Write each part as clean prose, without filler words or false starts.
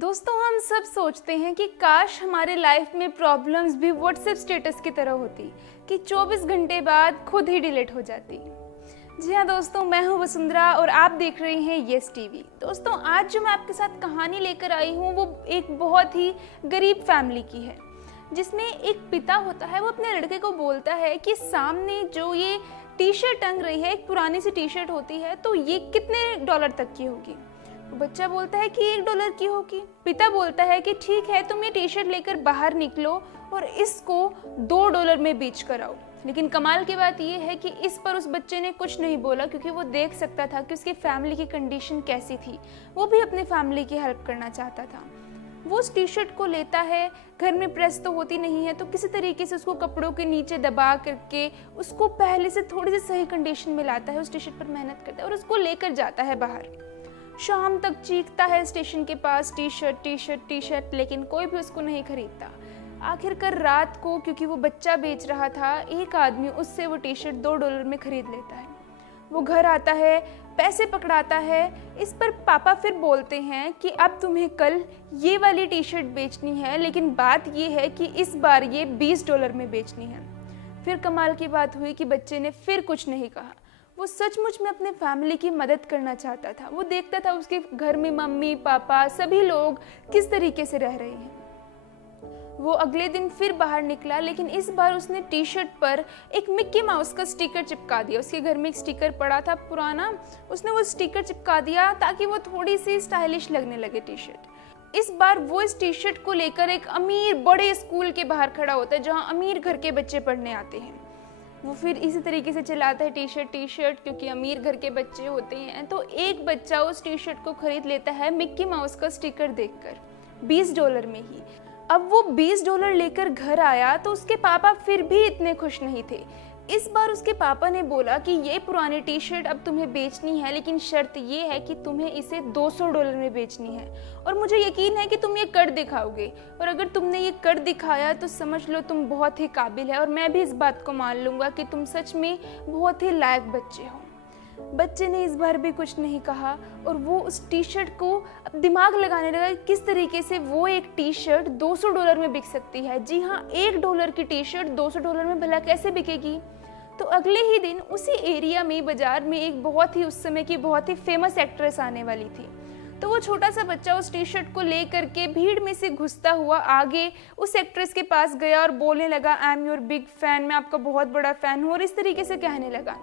दोस्तों, हम सब सोचते हैं कि काश हमारे लाइफ में प्रॉब्लम्स भी व्हाट्सएप स्टेटस की तरह होती कि 24 घंटे बाद खुद ही डिलीट हो जाती। जी हाँ दोस्तों, मैं हूँ वसुंधरा और आप देख रहे हैं येस टीवी। दोस्तों, आज जो मैं आपके साथ कहानी लेकर आई हूँ वो एक बहुत ही गरीब फैमिली की है, जिसमें एक पिता होता है। वो अपने लड़के को बोलता है कि सामने जो ये टी शर्ट टंग रही है, एक पुरानी सी टी शर्ट होती है, तो ये कितने डॉलर तक की होगी। बच्चा बोलता है कि $1 की होगी। पिता बोलता है कि ठीक है, तुम ये टी शर्ट लेकर बाहर निकलो और इसको $2 में बेच कर आओ। लेकिन कमाल की बात यह है कि इस पर उस बच्चे ने कुछ नहीं बोला, क्योंकि वो देख सकता था कि उसकी फैमिली की कंडीशन कैसी थी। वो भी अपनी फैमिली की हेल्प करना चाहता था। वो उस टी शर्ट को लेता है, घर में प्रेस तो होती नहीं है, तो किसी तरीके से उसको कपड़ों के नीचे दबा करके उसको पहले से थोड़ी सी सही कंडीशन में लाता है, उस टी शर्ट पर मेहनत करता है और उसको लेकर जाता है बाहर। शाम तक चीखता है स्टेशन के पास, टी शर्ट, लेकिन कोई भी उसको नहीं खरीदता। आखिरकार रात को, क्योंकि वो बच्चा बेच रहा था, एक आदमी उससे वो टी शर्ट $2 में खरीद लेता है। वो घर आता है, पैसे पकड़ाता है। इस पर पापा फिर बोलते हैं कि अब तुम्हें कल ये वाली टी शर्ट बेचनी है, लेकिन बात ये है कि इस बार ये $20 में बेचनी है। फिर कमाल की बात हुई कि बच्चे ने फिर कुछ नहीं कहा। वो सचमुच में अपने फैमिली की मदद करना चाहता था। वो देखता था उसके घर में मम्मी पापा सभी लोग किस तरीके से रह रहे हैं। वो अगले दिन फिर बाहर निकला, लेकिन इस बार उसने टी शर्ट पर एक मिक्की माउस का स्टिकर चिपका दिया। उसके घर में एक स्टिकर पड़ा था पुराना, उसने वो स्टिकर चिपका दिया ताकि वो थोड़ी सी स्टाइलिश लगने लगे टी शर्ट। इस बार वो इस टी शर्ट को लेकर एक अमीर बड़े स्कूल के बाहर खड़ा होता है, जहाँ अमीर घर के बच्चे पढ़ने आते हैं। वो फिर इसी तरीके से चलाता है टी शर्ट, क्योंकि अमीर घर के बच्चे होते हैं। तो एक बच्चा उस टी शर्ट को खरीद लेता है मिक्की माउस का स्टिकर देखकर, $20 में ही। अब वो $20 लेकर घर आया तो उसके पापा फिर भी इतने खुश नहीं थे। इस बार उसके पापा ने बोला कि ये पुरानी टी शर्ट अब तुम्हें बेचनी है, लेकिन शर्त ये है कि तुम्हें इसे $200 में बेचनी है, और मुझे यकीन है कि तुम ये कर दिखाओगे, और अगर तुमने ये कर दिखाया तो समझ लो तुम बहुत ही काबिल है, और मैं भी इस बात को मान लूँगा कि तुम सच में बहुत ही लायक बच्चे हो। बच्चे ने इस बार भी कुछ नहीं कहा, और वो उस टी शर्ट को अब दिमाग लगाने लगा किस तरीके से वो एक टी शर्ट $200 में बिक सकती है। जी हाँ, $1 की टी शर्ट $200 में भला कैसे बिकेगी। तो अगले ही दिन उसी एरिया में बाजार में एक बहुत ही उस समय की बहुत ही फेमस एक्ट्रेस आने वाली थी। तो वो छोटा सा बच्चा उस टी शर्ट को लेकर के भीड़ में से घुसता हुआ आगे उस एक्ट्रेस के पास गया और बोलने लगा, I am your big fan, मैं आपका बहुत बड़ा फैन हूँ, और इस तरीके से कहने लगा।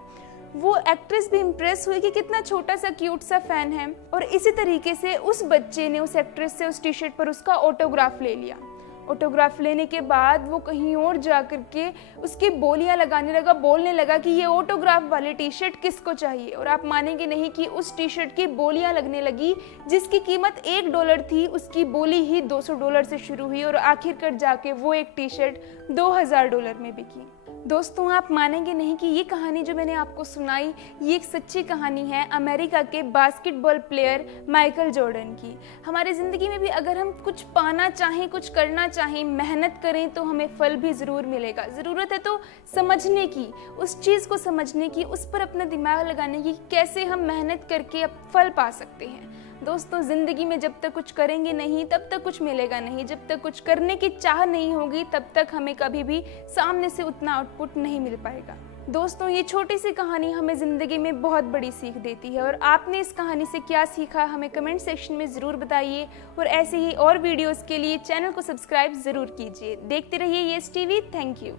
वो एक्ट्रेस भी इम्प्रेस हुई कि कितना छोटा सा क्यूट सा फैन है, और इसी तरीके से उस बच्चे ने उस एक्ट्रेस से उस टी शर्ट पर उसका ऑटोग्राफ ले लिया। ऑटोग्राफ लेने के बाद वो कहीं और जा करके उसकी बोलियां लगाने लगा, बोलने लगा कि ये ऑटोग्राफ वाली टी शर्ट किसको चाहिए। और आप मानेंगे नहीं कि उस टी शर्ट की बोलियां लगने लगी, जिसकी कीमत $1 थी, उसकी बोली ही $200 से शुरू हुई, और आखिरकार जाके वो एक टी शर्ट $2000 में बिकी। दोस्तों, आप मानेंगे नहीं कि ये कहानी जो मैंने आपको सुनाई, ये एक सच्ची कहानी है अमेरिका के बास्केटबॉल प्लेयर माइकल जॉर्डन की। हमारी ज़िंदगी में भी अगर हम कुछ पाना चाहें, कुछ करना चाहें, मेहनत करें तो हमें फल भी ज़रूर मिलेगा। ज़रूरत है तो समझने की, उस चीज़ को समझने की, उस पर अपना दिमाग लगाने की, कैसे हम मेहनत करके फल पा सकते हैं। दोस्तों, ज़िंदगी में जब तक कुछ करेंगे नहीं तब तक कुछ मिलेगा नहीं। जब तक कुछ करने की चाह नहीं होगी तब तक हमें कभी भी सामने से उतना आउटपुट नहीं मिल पाएगा। दोस्तों, ये छोटी सी कहानी हमें ज़िंदगी में बहुत बड़ी सीख देती है, और आपने इस कहानी से क्या सीखा हमें कमेंट सेक्शन में ज़रूर बताइए, और ऐसे ही और वीडियोज़ के लिए चैनल को सब्सक्राइब ज़रूर कीजिए। देखते रहिए येस टीवी। Thank you.